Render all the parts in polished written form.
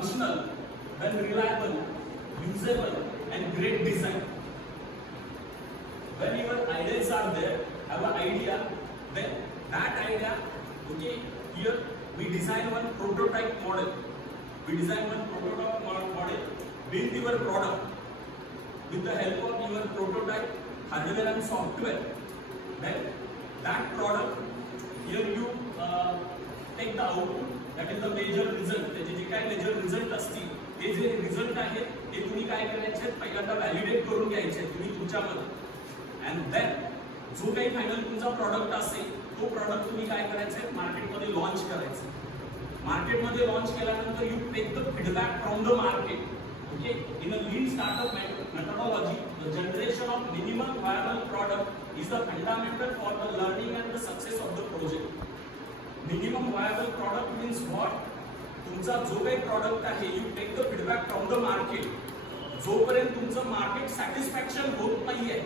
functional, then reliable, usable, and great design. When your ideas are there, have an idea, then that idea, okay, here we design one prototype model. We design one prototype model, build your product with the help of your prototype hardware and software. Then that product, here you take the output, that is the major result. त्याचे जे काही major result असतील, ते जे रिझल्ट आहेत ते तुम्ही काय करायचे, पहिल्यांदा व्हॅलिडेट करून घ्यायचे तुम्ही तुमच्यामध्ये. अँड देन जो काही फायनल तुमचा प्रॉडक्ट असेल, तो प्रॉडक्ट तुम्ही काय करायचे, मार्केटमध्ये लॉन्च करायचं. मार्केटमध्ये लॉन्च केल्यानंतर you take the feedback from the market. Okay, in a lean startup methodology, the generation of minimum viable product is the fundamental for the learning and the success of the project. Minimum viable product means what? तुमचा जो काही product आहे, you take the feedback from the market. जोपर्यंत तुमचं market satisfaction होत नाहीये,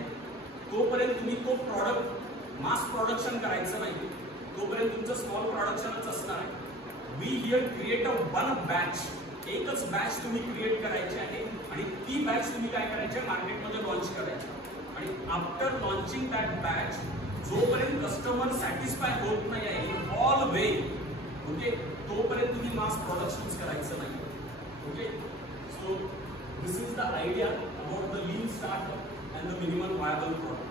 तोपर्यंत तुम्ही तो प्रॉडक्ट मास प्रोडक्शन करायचं नाही. तोपर्यंत तुमचं स्मॉल प्रोडक्शनच असणार आहे. We here create a one batch. एकच बॅच तुम्ही क्रिएट करायची आहे आणि ती बॅच तुम्ही काय करायची, मार्केटमध्ये लॉन्च करायची. आणि आफ्टर लॉन्चिंग दॅट बॅच, जोपर्यंत कस्टमर सॅटिस्फाय होत नाही आहे इन ऑल वे, ओके, तोपर्यंत तुम्ही मास प्रोडक्शन करायचं नाही. Okay, so this is the idea about the lean startup and the minimum viable product.